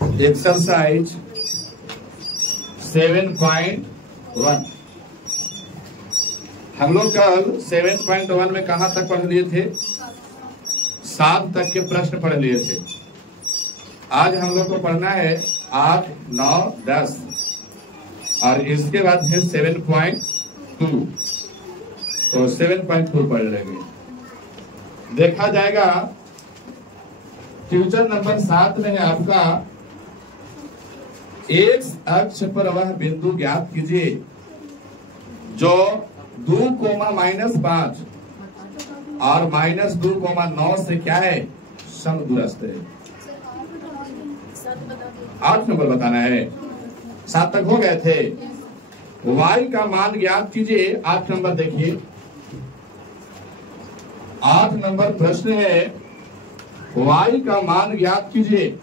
Exercise 7.1 हम लोग कल 7.1 में कहां तक पढ़ लिए थे? 7 तक के प्रश्न पढ़ लिए थे। आज हम लोग को पढ़ना है 8, 9, 10 और इसके बाद फिर 7.2। तो 7.2 पढ़ लेंगे। देखा जाएगा क्वेश्चन नंबर 7 में है आपका एक्स अक्ष पर वह बिंदु ज्ञात कीजिए जो 2,-5 और -2,9 से क्या है, समदूरस्थ है। 8 नंबर बताना है। 7 तक हो गए थे। y का मान ज्ञात कीजिए। 8 नंबर देखिए। 8 नंबर प्रश्न है y का मान ज्ञात कीजिए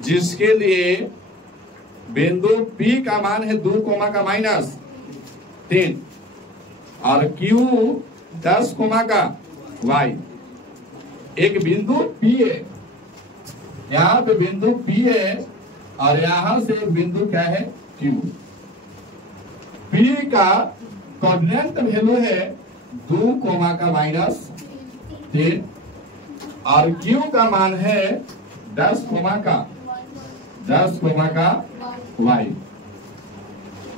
जिसके लिए बिंदु P का मान है 2, का -3 और Q 10, का y। एक बिंदु P है, यहाँ पे बिंदु P है और यहां से एक बिंदु क्या है, Q। P का कोऑर्डिनेट वैल्यू है 2, का -3 और Q का मान है 10, का y।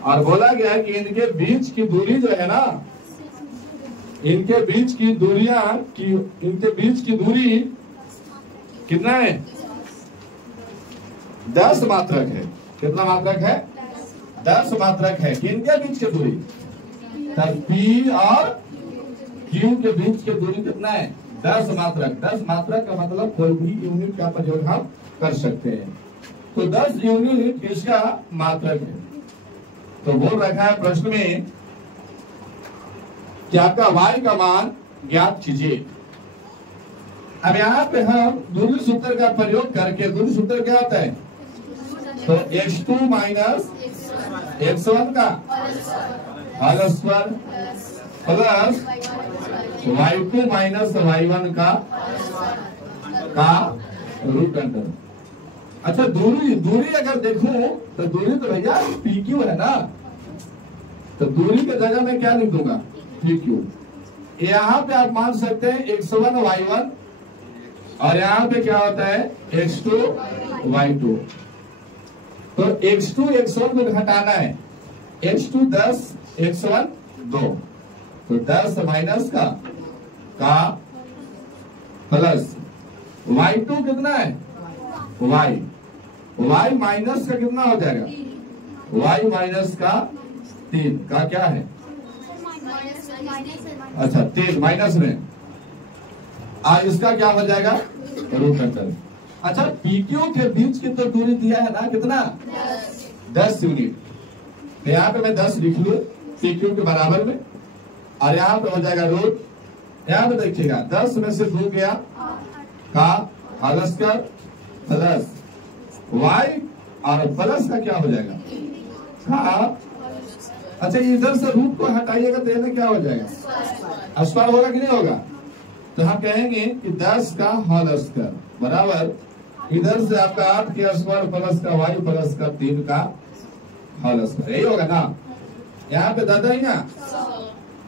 और बोला गया कि इनके बीच की दूरी जो है ना, इनके बीच की दूरी कितना है? 10 मात्रक है। कितना मात्रक है? 10 मात्रक है। इनके बीच की दूरी P और Q के बीच की दूरी कितना है? 10 मात्रक। 10 मात्रक का मतलब कोई भी यूनिट का प्रयोग हम कर सकते हैं। तो 10 यूनिट इसका मात्रक है। तो बोल रखा है प्रश्न में कि आपका y का मान ज्ञात कीजिए। अब यहाँ पे हम दूरी सूत्र का प्रयोग करके, दूरी सूत्र क्या होता है? तो x2 - x1 का whole square plus y2 - y1 का रूट अंडर। अच्छा, दूरी अगर देखूं तो दूरी तो भैया PQ है ना, तो दूरी के जगह में क्या लिख दूंगा? PQ। यहाँ पे आप मान सकते हैं x1 y1 और यहाँ पे क्या होता है x2 y2। तो x2 x1 को घटाना है। x2 10, x1 2, तो 10 माइनस का प्लस y2 कितना है? y माइनस का कितना हो जाएगा? y माइनस का 3 का क्या है? अच्छा, 3 माइनस में आज इसका क्या हो जाएगा? Root under. अच्छा, PQ के बीच की तो दूरी दिया है ना, कितना? 10 यूनिट। तो यहाँ पे मैं 10 लिख लू PQ के बराबर में और यहाँ पे हो जाएगा रूट। यहाँ पे देखिएगा 10 में से 2 गया का होल स्क्वायर प्लस y और प्लस का क्या हो जाएगा? का। अच्छा, इधर से रूट को हटाइएगा तो ये क्या हो जाएगा? स्क्वायर होगा कि नहीं होगा? तो हम कहेंगे कि 10 का होल स्क्वायर बराबर इधर से आपका 8 का स्क्वायर प्लस का y प्लस का 3 का होल स्क्वायर। यही होगा ना? यहाँ पे दादा ही ना।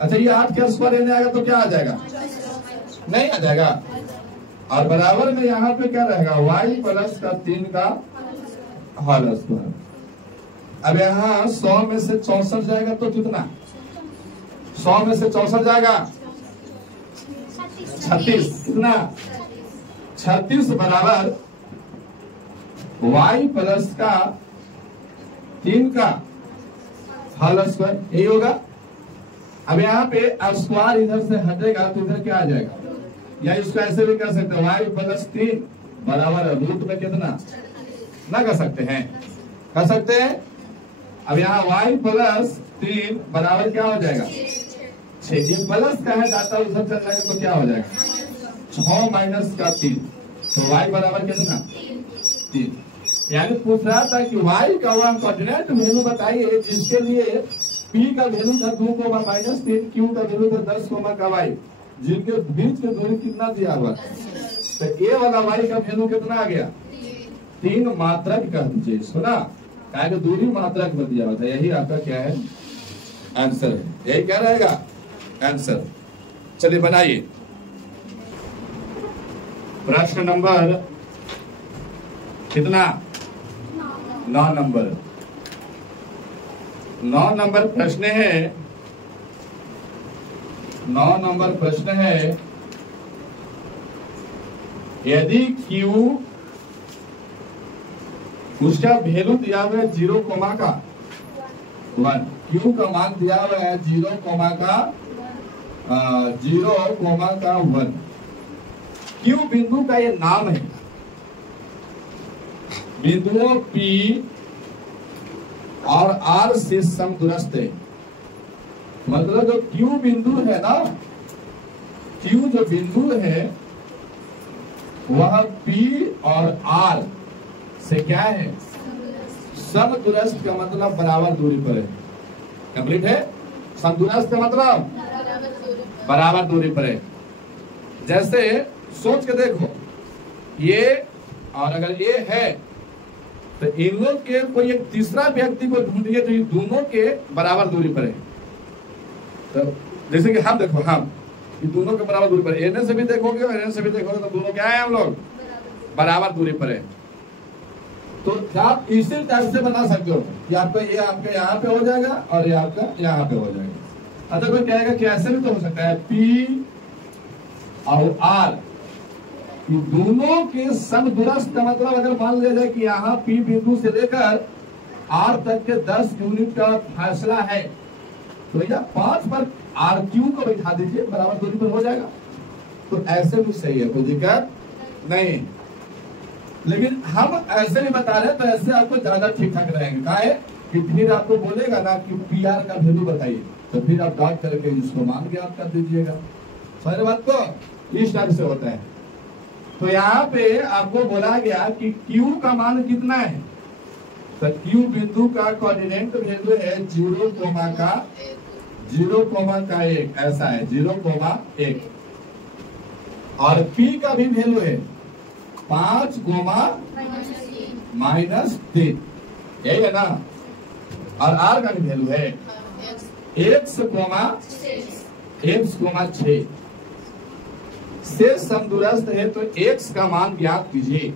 अच्छा, ये 8 का स्क्वायर लेने आएगा तो क्या आ जाएगा? नहीं आ जाएगा। और बराबर में यहाँ पे क्या रहेगा? y प्लस का 3 का होल स्क्वायर। अब यहाँ 100 में से 64 जाएगा तो कितना? 100 में से 64 जाएगा 36। कितना? 36 बराबर y प्लस का 3 का होल स्क्वायर। यही होगा। अब यहाँ पे स्क्वायर इधर से हटेगा तो इधर क्या आ जाएगा? या इसको ऐसे भी कर सकते हैं, y प्लस 3 बराबर रूट में कितना ना कर सकते हैं? कर सकते हैं। अब यहाँ y प्लस 3 बराबर क्या हो जाएगा? 6। ये प्लस का है, डाटा उधर चल जाएगा तो क्या हो जाएगा? 6 माइनस का 3, तो y बराबर कितना? 3। यानी पूछ रहा था कि y का वह कोऑर्डिनेट वैल्यू बताइए जिसके लिए P का वैल्यू था 2, -3, Q का वैल्यू था 10, का y, जिनके बीच की दूरी कितना दिया हुआ? तो A वाला y का वैल्यू कितना आ गया? 3 मात्रक कह दीजिए इसको ना, क्या कि दूरी मात्रक में दिया हुआ था। यही आपका क्या है, आंसर है। यही क्या रहेगा आंसर। चलिए बनाइए प्रश्न नंबर कितना, 9 नंबर। 9 नंबर प्रश्न है, 9 नंबर प्रश्न है, यदि Q उसका वैल्यू दिया हुआ है 0 का 1, Q का मान दिया हुआ है 0 का 1। Q बिंदु का ये नाम है। बिंदुओं P और R से समदूरस्थ है। मतलब जो Q बिंदु है ना, Q जो बिंदु है वह P और R से क्या है, समदूरस्थ का मतलब बराबर दूरी पर है। कंप्लीट है। समदूरस्थ का मतलब बराबर दूरी पर है। जैसे सोच के देखो, ये और अगर ये है तो इन लोग के कोई एक तीसरा व्यक्ति को ढूंढिए तो ये दोनों के बराबर दूरी पर है। तो जैसे कि हम देखो, हम ये दोनों के बराबर दूरी पर, एने से भी देखोगे और एने से भी देखोगे तो दोनों क्या है, हम लोग बराबर दूरी पर है। तो आप इसी टाइप से बना सकते हो कि आपका ये आपके यहाँ पे हो जाएगा और ये आपका यहाँ पे हो जाएगा। अच्छा कोई कहेगा कि ऐसे भी तो हो सकता है, P और R ये दोनों के समदूरस्थ का मतलब अगर मान लिया जाए कि यहाँ P बिंदु से लेकर R तक के 10 यूनिट का फासला है, तो भैया 5 पर RQ को बैठा दीजिए, बराबर दूरी पर हो जाएगा। तो ऐसे भी सही है, कोई दिक्कत नहीं। लेकिन हम ऐसे भी बता रहे हैं तो ऐसे आपको ज्यादा ठीक ठाक रहेंगे। क्या है कि फिर आपको बोलेगा ना कि PR का वैल्यू बताइए, तो फिर आप डॉट करके इसको मान के आप कर दीजिएगा। सारी बात तो इस टाइप से होता है। तो यहाँ पे आपको बोला गया कि Q का मान कितना है, तो Q बिंदु का कोऑर्डिनेट वैल्यू है 0,1, ऐसा है 0,1। और P का भी वैल्यू है 5, -3, यही है ना। और R का भी वैल्यू है x, 6 से समदूरस्थ है। तो x का मान ज्ञात कीजिए।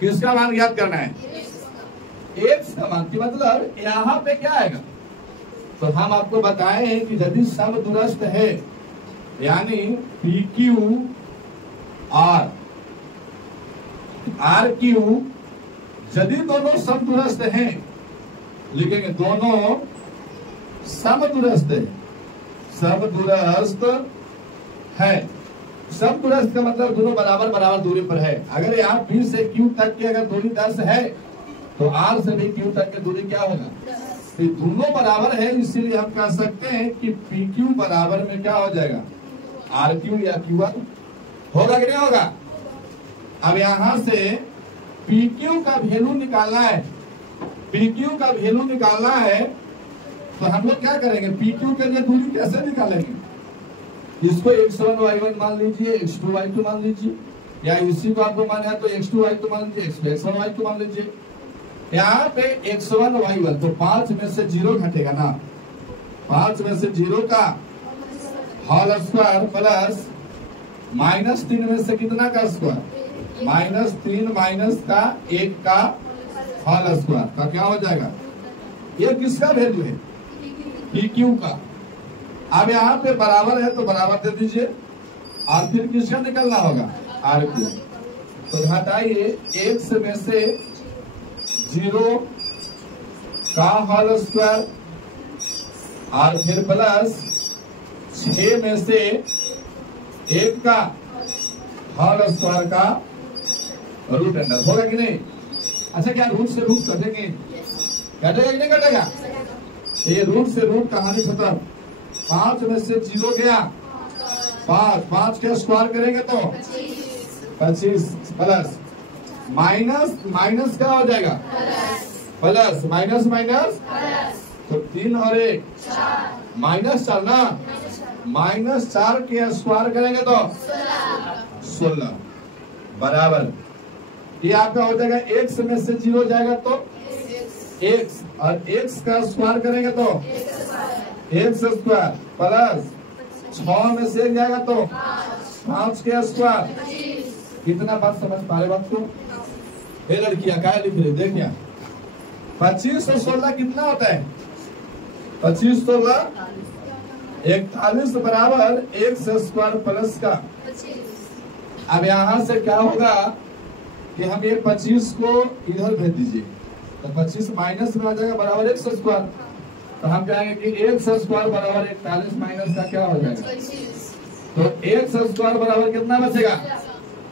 किसका मान ज्ञात करना है, x का मान। की मतलब यहाँ पे क्या आएगा, तो हम आपको बताए हैं कि यदि समदूरस्थ है यानी PQ और RQ यदि दोनों समदूरस्थ हैं, लिखेंगे दोनों समदूरस्थ है, समदूरस्थ है। समदूरस्थ का मतलब दोनों बराबर बराबर दूरी पर है। अगर यहाँ P से Q तक की अगर दूरी 10 है तो R से भी Q तक की दूरी क्या होगा, तो दोनों बराबर है। इसीलिए हम कह सकते हैं कि PQ बराबर में क्या हो जाएगा, RQ या Q1 होगा कि नहीं होगा। अब यहां से PQ का वैल्यू निकालना है, PQ का वैल्यू निकालना है तो हम लोग क्या करेंगे, PQ के लिए दूरी कैसे निकालेंगे। इसको x1 y1 मान लीजिए, x2 y2 मान लीजिए, या इसी को आपको मान है तो x2 y2 मान लीजिए, x1 y2 मान लीजिए। यहाँ पे x1 y1 तो 5 में से 0 घटेगा ना, 5 में से 0 का होल स्क्वायर प्लस -3 में से कितना का स्क्वायर, -3 माइनस का 1 का होल स्क्वायर का क्या हो जाएगा। ये किसका वैल्यू है, PQ का। अब यहाँ पे बराबर है तो बराबर दे दीजिए, और फिर किसका निकलना होगा, RQ। तो घटाइए, x में से 0 का होल स्क्वायर और फिर प्लस 6 में से 1 का होल स्क्वायर का रूट अंडर, होगा कि नहीं। अच्छा क्या रूट से रूट कटेंगे, कटेगा कि नहीं कटेगा। ये रूट से रूट कहानी खत्म। 5 में से 0 गया 5 का स्क्वायर करेंगे तो 25 प्लस माइनस क्या हो जाएगा, प्लस माइनस तो 3 और 1 -4 ना, -4 के स्क्वायर करेंगे तो 16 बराबर। ये आपका हो जाएगा x में से 0 जाएगा तो x, और x का स्क्वायर करेंगे तो x स्क्वायर प्लस 6 में से 1 जाएगा तो 5 के स्क्वायर। कितना बात समझ पा रहे बात को? ये लड़कियां क्या लिख रही देखिए, 25 और 16 कितना होता है? 25 16 41 बराबर x स्क्वायर प्लस का। अब यहां से क्या होगा कि हम ये 25 को इधर भेज दीजिए, तो 25 माइनस में आ जाएगा बराबर x स्क्वायर। तो हम कहेंगे कि x स्क्वायर बराबर 41 माइनस का क्या हो जाएगा? तो x स्क्वायर बराबर कितना बचेगा?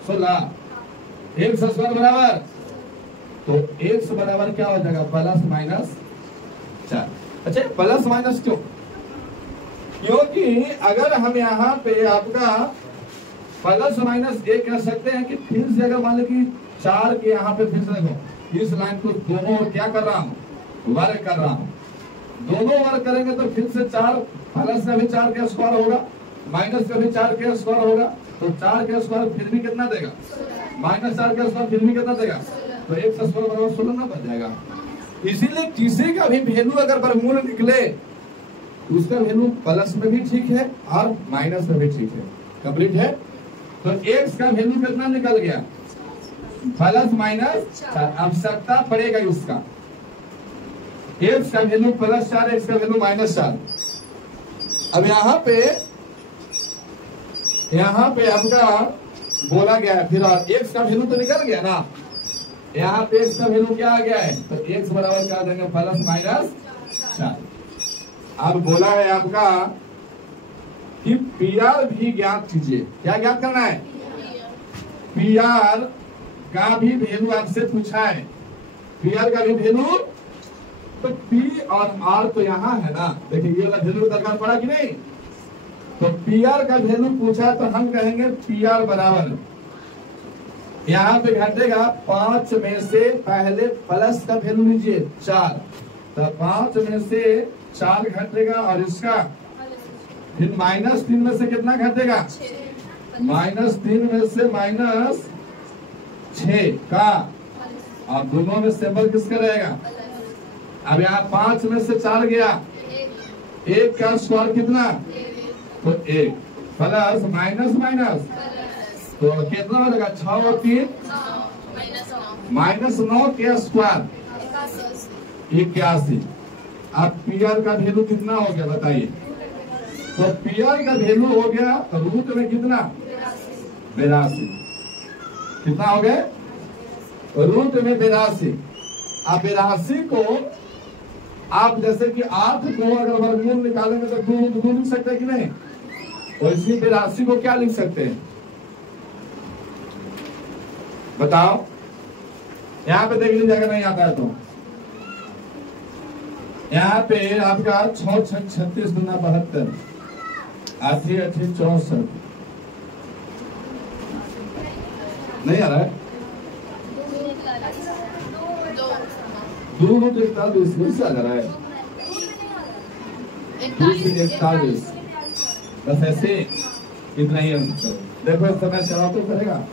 16। x स्क्वायर बराबर, तो x बराबर क्या हो जाएगा? Plus minus 4। अच्छा, प्लस माइनस क्यों? क्योंकि अगर हम यहाँ पे आपका प्लस माइनस एक कह सकते हैं कि फिर से अगर मान लो कि 4 के यहाँ पे फिर से देखो, इस लाइन को दोनों क्या कर रहा हूँ? वर्ग कर रहा हूँ। दोनों वर्ग करेंगे तो फिर से 4 प्लस का भी 4 का स्क्वायर होगा, माइनस का भी 4 का स्क्वायर होगा, तो 4 का स्क्वायर फिर भी कितना देगा? माइनस 4 का स्क्वायर फिर भी कितना देगा? तो x स्क्वायर बराबर 16 ना बन जाएगा। इसीलिए किसी का भी वैल्यू अगर वर्गमूल निकले उसका वैल्यू प्लस में भी ठीक है और माइनस में भी ठीक है। कंप्लीट है? तो x का वैल्यू कितना निकल गया? Plus minus 4। आवश्यकता पड़ेगा इसका, x का वैल्यू प्लस 4, x का वैल्यू माइनस 4। अब यहाँ पे आपका बोला गया है फिर, और x का वैल्यू तो निकल गया ना। यहाँ पे x का वैल्यू क्या आ गया है? तो x बराबर क्या देंगे? Plus minus 4। अब बोला है आपका कि PR भी ज्ञात कीजिए। क्या ज्ञात करना है? PR का भी वैल्यू आपसे पूछा है। PR का भी वैल्यू, तो P और R तो यहाँ है ना। देखिए ये वाला वैल्यू दरकार पड़ा कि नहीं? तो PR का वैल्यू पूछा तो हम कहेंगे PR बराबर, यहाँ पे घटेगा 5 में से पहले प्लस का वैल्यू लीजिए 4, तो 5 में से 4 घटेगा और इसका फिर माइनस 3 में से कितना घटेगा? माइनस 3 में से माइनस 6 का, और दोनों में सिंबल किसका रहेगा? अब यहाँ 5 में से 4 गया, 1 का स्क्वायर कितना? तो 1 प्लस माइनस माइनस, तो कितना हो जाएगा? 6 और 3 माइनस 9 के स्क्वायर 81। अब PR का वैल्यू कितना हो गया बताइए? तो PR का वैल्यू हो गया रूट में कितना? 82। कितना हो गया? रूट में 82। अब 82 को आप जैसे कि 8 को अगर वर्गमूल निकालेंगे तो 2 लिख सकते हैं कि नहीं? और इसी 82 को क्या लिख सकते हैं बताओ? यहाँ पे देख लीजिए, अगर नहीं आता है तो यहाँ पे आपका 6 6 36 गुना 72, 8 8 64। नहीं आ रहा है? 2 रूट 41 से आ रहा है। 2 से 41, बस ऐसे इतना ही आंसर। देखो इस समय चला तो करेगा।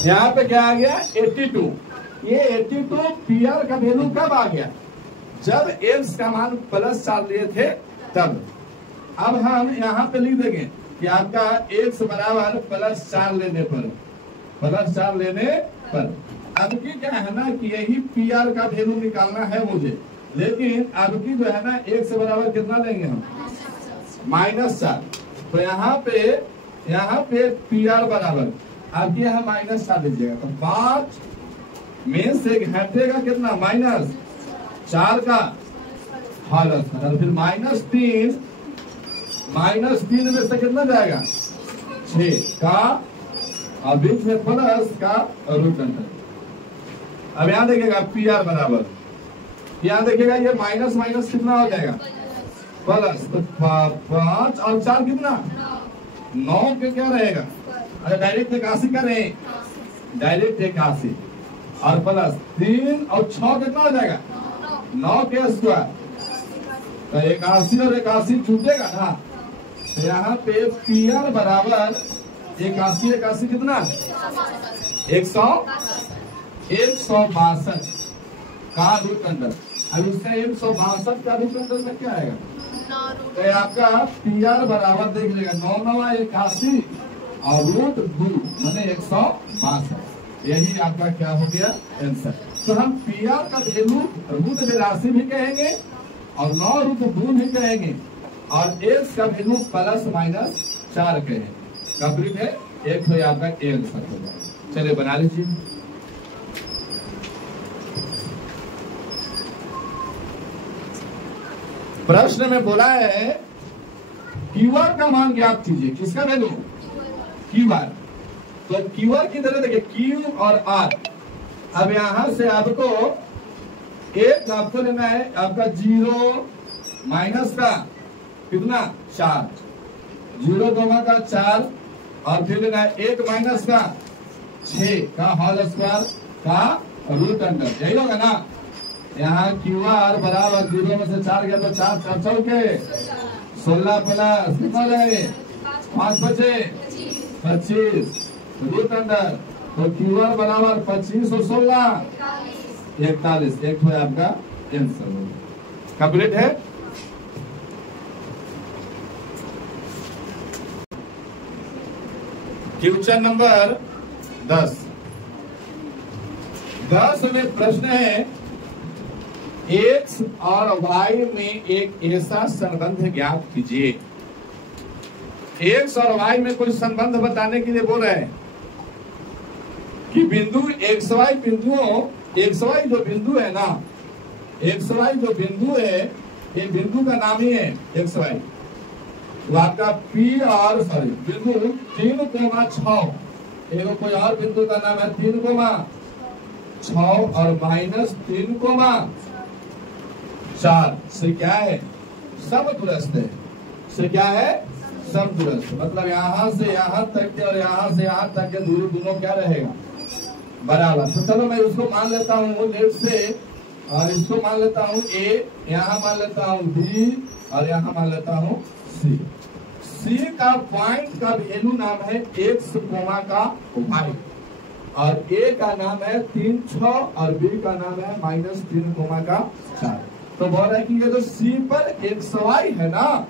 यहाँ पे क्या आ गया? 82। ये 82 PR का वैल्यू कब आ गया? जब x का मान प्लस 4 लिए थे तब। अब हम यहाँ पे लिख देंगे कि आपका x बराबर प्लस 4 लेने पर, अब की क्या है ना कि यही PR का वैल्यू निकालना है मुझे, लेकिन अब की जो है ना x बराबर कितना लेंगे हम? -4। तो यहाँ पे PR बराबर, अब यहाँ -4 लीजिएगा, तो 5 में से घटेगा कितना? -4 का हर स्क्वायर, फिर -3 में से कितना जाएगा? 6 का, और बीच में प्लस का रूट अंडर। अब यहाँ देखिएगा PR बराबर, यहाँ देखिएगा ये माइनस माइनस कितना हो जाएगा? प्लस। तो 5 और 4 कितना? 9 के क्या रहेगा? अरे डायरेक्ट 81 करें, डायरेक्ट 81 और प्लस 3 और 6 कितना हो जाएगा? 9 के स्क्वायर। तो 81 और 81 छूटेगा ना, तो यहाँ पे पी आर बराबर 81, 81 कितना 162 का रूट अंडर। अब इसका 162 का रूट अंडर में क्या आएगा? तो आपका पी आर बराबर देख लेगा 9 9 81 और रूट 2 मैंने 162। यही आपका क्या हो गया आंसर। तो हम पी आर का वैल्यू रूट 82 भी कहेंगे और 9 रूट 2 भी कहेंगे और एक्स का वैल्यू प्लस माइनस 4 कहेंगे। कंप्लीट है, एक तो आपका ए आंसर होगा। चलिए बना लीजिए। प्रश्न में बोला है क्यू आर का मान ज्ञात कीजिए। किसका वैल्यू? Q R. तो क्यू आर की तरह देखिए क्यू और आर। अब यहां से आपको एक आपको लेना है आपका 0 माइनस का कितना 4, 0 दोमा का 4 और फिर लेना है 1 माइनस का 6 का होल स्क्वायर का रूट अंडर। यही होगा ना। यहाँ क्यू आर बराबर 0 में से 4 गया तो 4 4 चौक के 16 प्लस कितना जाए 5 बचे 25 रूट अंडर। तो क्यू आर बराबर 25 और 16 41। एक तो आपका आंसर होगा। कंप्लीट है। क्वेश्चन नंबर 10 में प्रश्न है एक्स और वाई में एक ऐसा संबंध ज्ञात कीजिए। एक्स और वाई में कोई संबंध बताने के लिए बोल रहे हैं कि बिंदु एक्स वाई बिंदुओं एक्स वाई जो बिंदु है ना, एक्स वाई जो बिंदु है ये बिंदु का नाम ही है एक्स वाई। तो आपका पी और सॉरी बिंदु 3,6 एगो कोई और बिंदु का नाम है 3,6 और माइनस 3,4 से क्या है समदूरस्थ है। से क्या है समदूरस्थ। मतलब यहाँ से यहाँ तक के और यहाँ से यहाँ तक के दूरी दोनों क्या रहेगा बराबर। तो चलो मैं उसको मान लेता हूँ लेफ्ट से और इसको मान लेता हूँ ए, यहाँ मान लेता हूँ बी और यहाँ मान लेता हूँ सी। सी का पॉइंट का वैल्यू नाम है एक्स कोमा का वाई और ए का नाम है 3,6 और बी का नाम है -3 कोमा का 4। तो बोल रहा है कि ये जो सी पर एक्स वाई है ना,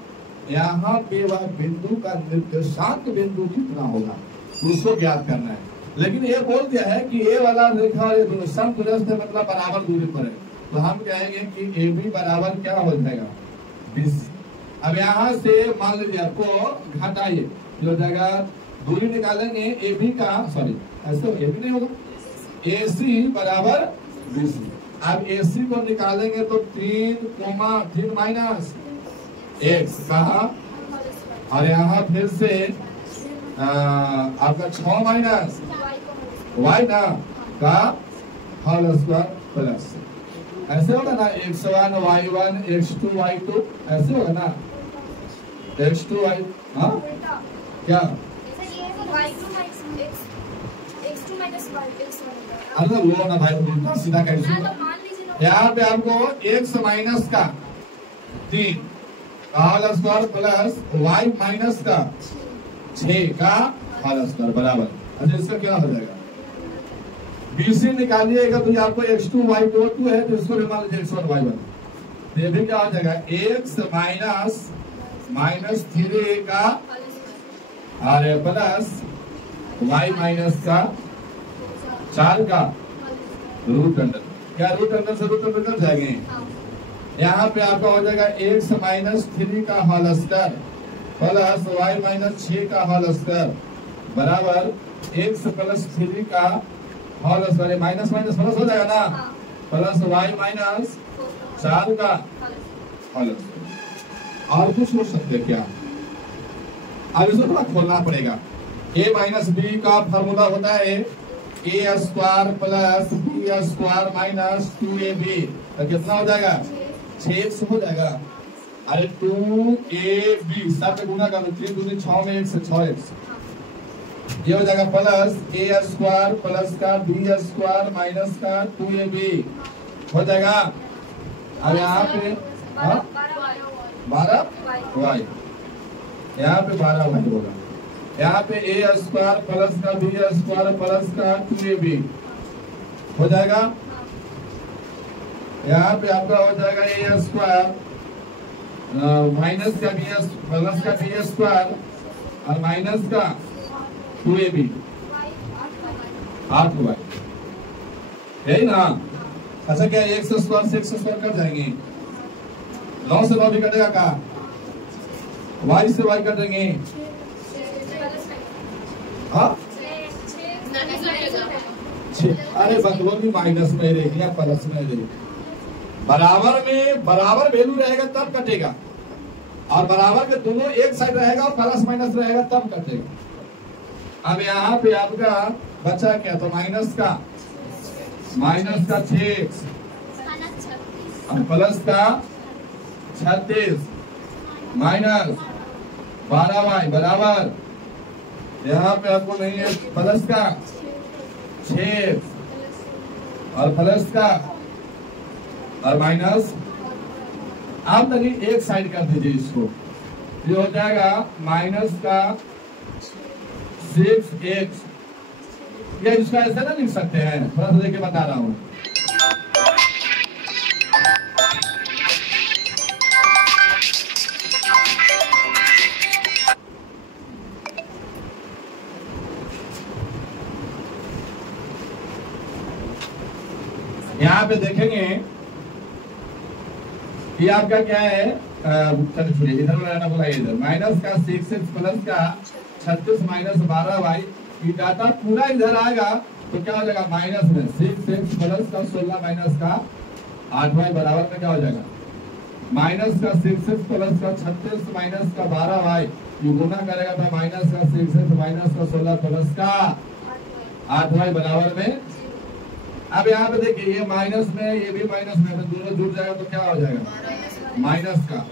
यहाँ पे वह बिंदु का निर्देशांक बिंदु कितना होगा उसको ज्ञात करना है। लेकिन ये बोल दिया है कि ए वाला रेखा और ये दोनों समदूरस्थ है मतलब बराबर दूरी पर है। तो हम कहेंगे कि ए बी बराबर क्या हो जाएगा 20। अब यहाँ से मान लीजिए आपको घटाइए जो जाएगा दूरी निकालेंगे ए बी का सॉरी ऐसे ए बी नहीं होगा ए सी बराबर 20। अब ए सी को निकालेंगे तो 3 माइनस एक्स कहा और यहाँ फिर से आपका 6 माइनस वाई ना का होल स्क्वायर प्लस ऐसे होगा ना x1 y1 x2 y2 ऐसे होगा ना x2 y हाँ क्या अरे लो ना भाई उल्टा सीधा कैसे। यहाँ पे आपको x माइनस का 3 का whole square plus y minus का 6 का होल स्क्वायर बराबर। अच्छा इसका क्या हो जाएगा BC निकालिएगा तो ये आपको x2 y2 है तो इसको भी मान लीजिए x1 y1। तो ये भी क्या हो जाएगा x माइनस 3 का और प्लस y माइनस का 4 का रूट अंडर। क्या रूट अंडर से रूट अंडर कर जाएंगे। यहाँ पे आपका हो जाएगा x -3 का होल स्क्वायर प्लस y -6 का होल स्क्वायर बराबर x +3 का whole square minus minus plus हो जाएगा ना प्लस y -4 का होल स्क्वायर। और कुछ हो सकते क्या अब इसको थोड़ा खोलना पड़ेगा। a माइनस b का फॉर्मूला होता है a square plus b square minus 2ab। तो कितना हो जाएगा 6x हो जाएगा। अरे 2ab सब पे गुना कर 3 दूनी 6 में 1 से 6x ये हो जाएगा प्लस a स्क्वायर प्लस का b स्क्वायर माइनस का 2ab हो जाएगा। अब यहाँ पे 12y यहाँ पे 12y होगा। यहाँ पे a स्क्वायर प्लस का b स्क्वायर प्लस का 2ab हो जाएगा। यहाँ पे आपका हो जाएगा a स्क्वायर माइनस का b प्लस का b स्क्वायर और माइनस का 2ab 8y, यही ना। अच्छा क्या x स्क्वायर से x स्क्वायर कट जाएंगे, 9 से 9 भी कटेगा का, y से y कटेंगे। हाँ अरे बतलो भी माइनस में रहेगी या प्लस में रहेगी, बराबर में बराबर वैल्यू रहेगा तब कटेगा, और बराबर के दोनों एक साइड रहेगा और प्लस माइनस रहेगा तब कटेगा। अब यहाँ पे आपका बचा क्या, तो माइनस का 6 और प्लस का 36 माइनस 12y बराबर, यहाँ पे आपको नहीं है प्लस का 6 और प्लस का और माइनस। आप तनी एक साइड कर दीजिए इसको, ये हो जाएगा माइनस का 6x, या इसको ऐसे ना लिख सकते हैं, थोड़ा सा देख के बता रहा हूं। यहाँ पे देखेंगे ये आपका क्या है, चलिए इधर रहना बोला, इधर माइनस का 6x प्लस का 36 माइनस 12y, ये डाटा पूरा इधर आएगा तो क्या हो जाएगा, माइनस में 6x प्लस का 16 माइनस का 8y बराबर में क्या हो जाएगा, माइनस का 6x प्लस का 36 माइनस का 12y, ये गुना करेगा तो माइनस का 6x माइनस का 16 प्लस का 8y बराबर में। अब यहाँ पे देखिए ये माइनस में ये भी माइनस में, दोनों जुड़ जाएगा तो क्या हो जाएगा, माइनस का,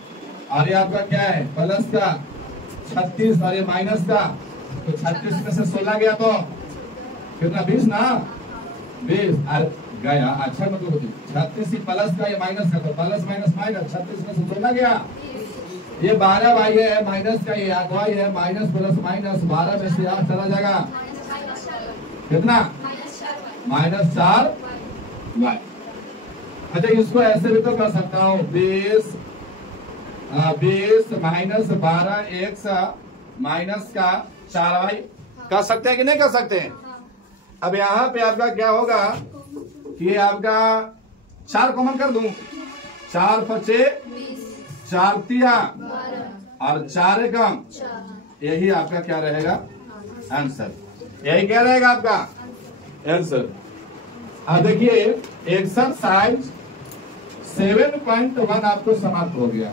और ये आपका क्या है प्लस का 36 और ये माइनस का, तो 36 में से 16 गया तो कितना, 20 ना, 20 गया। अच्छा मतलब 36 प्लस का ये माइनस का, तो प्लस माइनस माइनस, 36 में से 16 गया। ये 12y है माइनस का, ये 8y है माइनस प्लस माइनस, 12 में से 8 चला जाएगा कितना, -4y। अच्छा इसको ऐसे भी तो कर सकता हूँ, 20 माइनस 12x माइनस का 4y कर सकते हैं कि नहीं कर सकते हैं। अब यहाँ पे आपका क्या होगा कि आपका 4 कॉमन कर दूं, 4 5 4 तिया और 4 एकम, यही आपका क्या रहेगा आंसर, यही क्या रहेगा आपका आंसर। अब देखिए एक्सरसाइज 7.1 आपको समाप्त हो गया।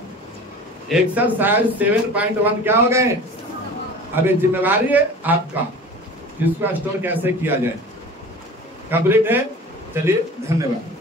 एक्सरसाइज 7.1 क्या हो गए, अब ये जिम्मेवारी है आपका, इसको स्टोर कैसे किया जाए, कंप्लीट है। चलिए धन्यवाद।